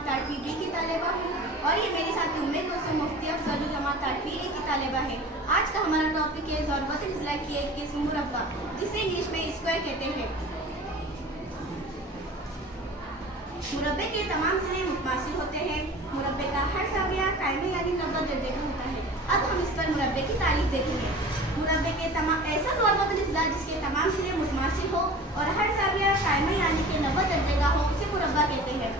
जमात 8वीं बी की तालिबा हूँ और ये मेरे साथ उम्मीद दोस्तों मुफ्ती अफजल जो जमात 8वीं ए की तालिबा है। आज का हमारा टॉपिक है ज़रूरत इज़्ला की एक किस्म मुरब्बा, जिसे इंग्लिश में स्क्वायर कहते हैं। मुरब्बे के तमाम सिरे मुतमासिल होते हैं। मुरब्बे का हर ज़ाविया कायमे यानी 90 दर्जे का होता है। अब हम इस पर मुरब्बे की तारीफ देखेंगे। मुरब्बे के तमाम ऐसा ज़रूरत इज़्ला जिसके तमाम सिरे मुतमासिल हो और हर ज़ाविया कायमे यानी के 90 दर्जे का हो, उसे मुरब्बा कहते हैं।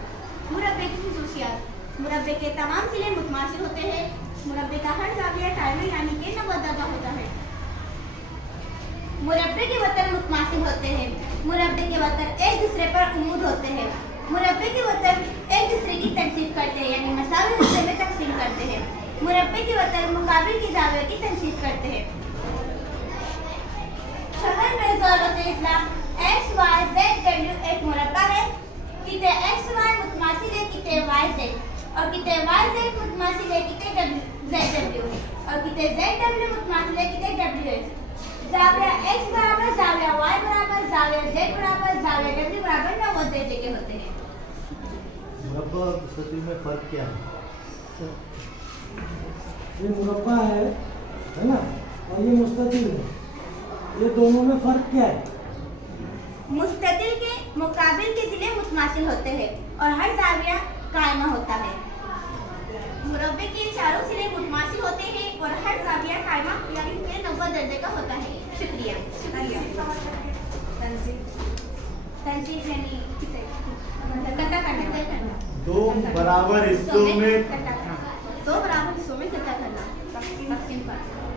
मुरब्बे की खुसूसियात: मुरब्बे के तमाम सिरे मुतमासिल होते हैं। मुरब्बे का हर ज़ाविया कायमे यानी के 90 दर्जा होता है। मुरब्बे के वतन मुतमासिल होते हैं। मुरब्बे के वतन एक दूसरे पर उम्मुद होते हैं। मुरब्बे के वतन एक दूसरे की तनसीब करते हैं यानी मसावी हिस्से में तकसीम करते हैं। मुरब्बे के वतन मुकाबिल की जाविया की तनसीब करते हैं। शक्ल में ज़रूरत इज़्ला एक्स वाई जेड डब्ल्यू एक मुरब्बा है। किते एक्स वाई मुतमासिल है किते वाई जेड, और किते वाई जेड मुतमासिल है किते जेड डब्ल्यू, और किते जेड डब्ल्यू मुतमासिल है किते डब्ल्यू एक्स। जाविया एक्स बराबर जाविया वाई बराबर जाविया जेड बराबर जाविया डब्ल्यू बराबर 90 दर्जे के होते हैं। मुरब्बा और मुस्ततिल में फ़र्क क्या है? ये मुरब्बा है ना, और ये मुस्ततिल है, ये दोनों में फ़र्क क्या है? मुस्ततिल के मुकाबिल के सिरे मुतमासिल होते हैं और हर जाविया कायमा होता है। मुरब्बे के चारों सिरे मुतमासिल होते हैं और हर जाविया कायमा यानी के 90 दर्जे का होता है। शुक्रिया। तंसीब यानी कटा करना। दो बराबर हिस्सों में दो बराबर हिस्सों में कटा करना। तकसीम करना।